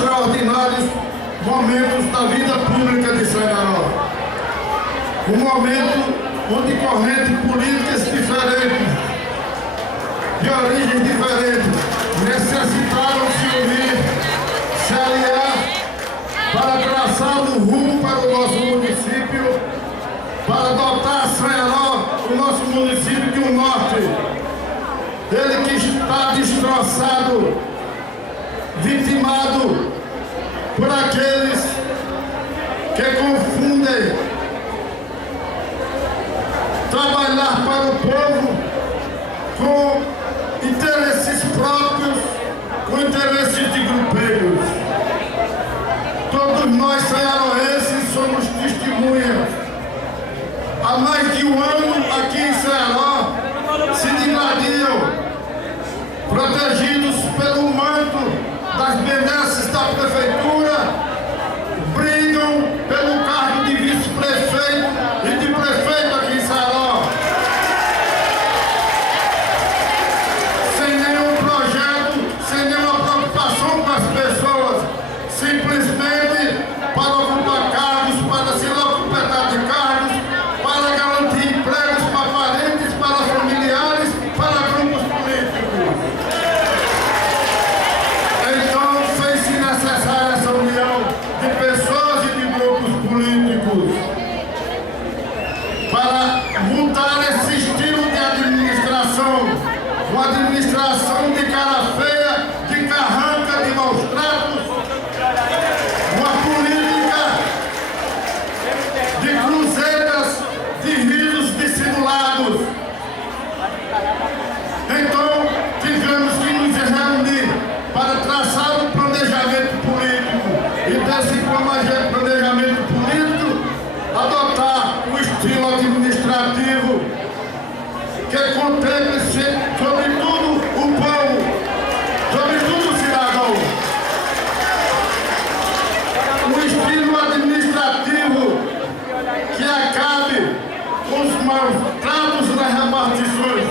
extraordinários momentos da vida pública de Ceará. Um momento onde correntes políticas diferentes, de origens diferentes, necessitaram se unir, se aliar para traçar um rumo para o nosso município, para dotar Ceará, o nosso município, de um norte. Ele que está destroçado, vitimado por aqueles que confundem trabalhar para o povo com interesses próprios, com interesses de grupeiros. Todos nós cearenses somos testemunhas. Há mais de um ano aqui em Ceará se digladiam, protegidos pelo manto das benesses da prefeitura, brigam pelo cargo de vice-prefeito e de prefeito aqui em Ceará, sem nenhum projeto, sem nenhuma preocupação com as pessoas, simplesmente para ocupar cargos, para se locupetar de cargos, para garantir empregos para parentes, para familiares, para grupos políticos. Então fez-se necessária essa união de pessoas e de grupos políticos para mudar esse estilo de administração, uma administração de cara feia, de carranca, de maus tratos, uma política de cruzeiras, de risos dissimulados. Então, tivemos que nos reunir para traçar um planejamento político e desse planejamento político adotar um estilo administrativo que contemple sobretudo o povo, sobretudo o cidadão. Um estilo administrativo que acabe com os maus tratos nas repartições,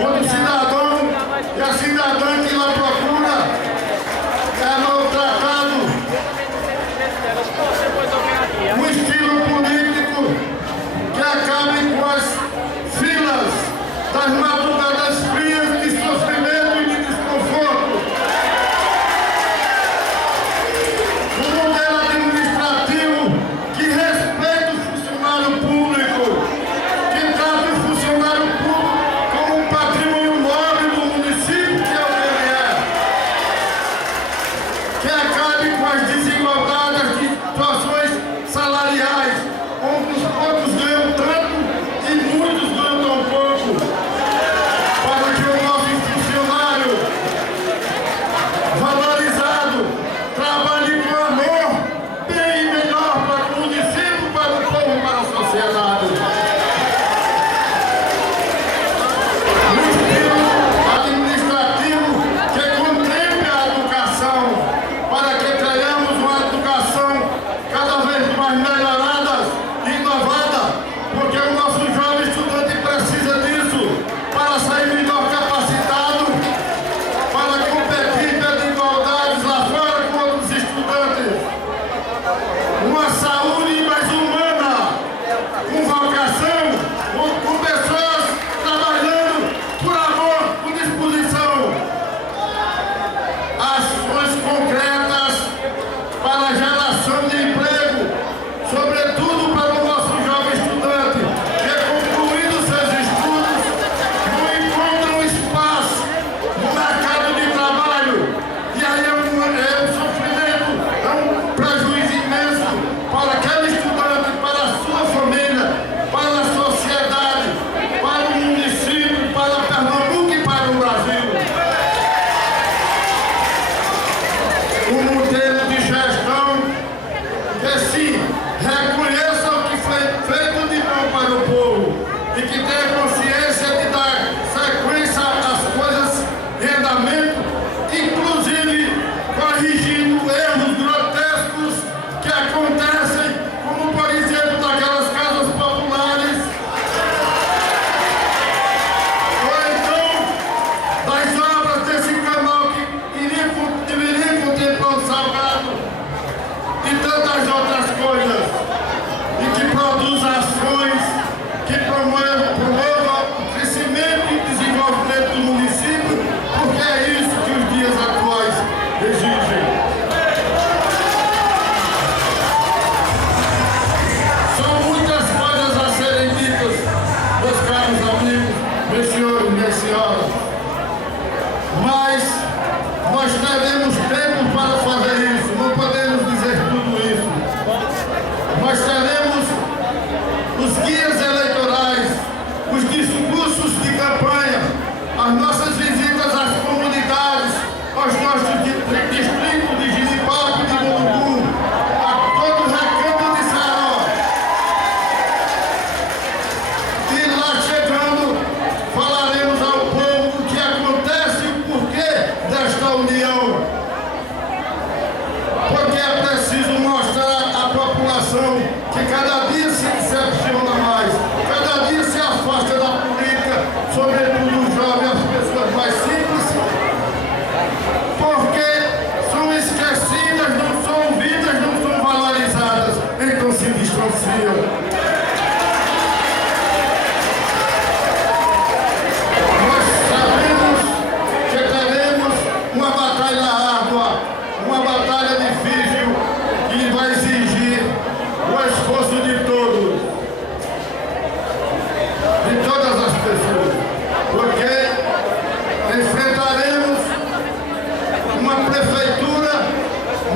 onde o cidadão e a cidadã que lá procura é maltratado. Um estilo político que acabe com as filas das madrugadas frias de sofrimento e de desconforto. Um modelo administrativo que respeita o funcionário público, que trata o funcionário público como um patrimônio nobre do município, que é o que ele é. Que acabe com as desigualdades, as situações salariais, onde os poucos ganham tanto e muitos ganham tão pouco, para que o nosso funcionário valorizado trabalhe com amor, bem e melhor para o município, para o povo, para a sociedade. Um estilo administrativo que contemple a educação, para que tenhamos uma da união, porque é preciso mostrar à população que cada dia se decepciona mais, cada dia se afasta da política, sobretudo os jovens, as pessoas mais simples, porque são esquecidas, não são ouvidas, não são valorizadas, então se distanciam.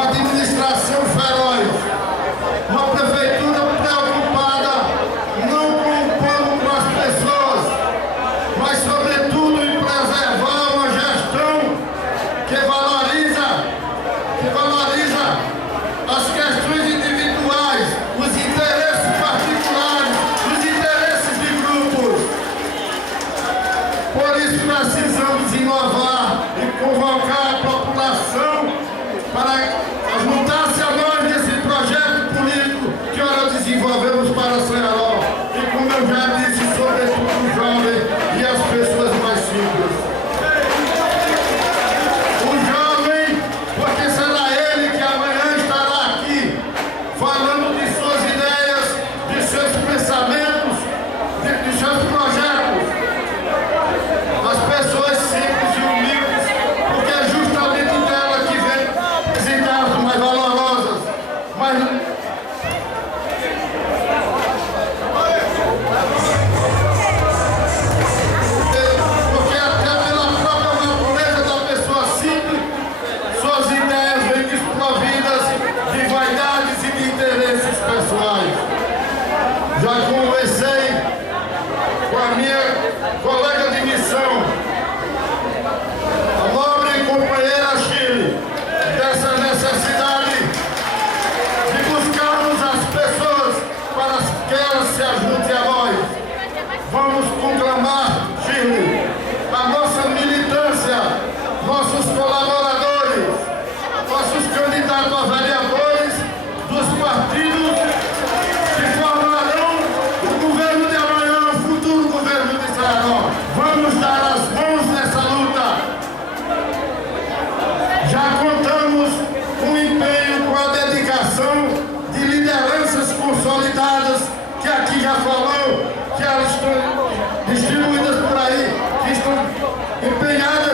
Administração feroz, uma prefeitura preocupada não com o povo, com as pessoas, mas sobretudo em preservar uma gestão que valoriza as questões individuais, os interesses particulares, os interesses de grupos. Por isso precisamos inovar e convocar a população para juntar-se a nós nesse projeto político que ora desenvolvemos para Ceará. E como eu já disse, sobretudo os jovens e as pessoas mais simples. O jovem, porque será ele que amanhã estará aqui falando de suas ideias, de seus pensamentos, de seus projetos. As pessoas simples e humildes, porque é justamente dela que vem mais valorosas, porque até pela própria natureza da pessoa simples, suas ideias vêm desprovidas de vaidades e de interesses pessoais. Já conversei com a minha colega de missão, a nobre companheira Chile, dessa necessidade de buscarmos as pessoas para que elas se ajuntem a nós. Vamos conclamar, Chile, a nossa militância, nossos colaboradores, nossos candidatos a vereadores dos partidos que formarão o governo de amanhã, o futuro governo de Ceará. Vamos dar as mãos nessa luta. Já contamos com o empenho, com a dedicação de lideranças consolidadas, que aqui já falou, que elas estão distribuídas por aí, que estão empenhadas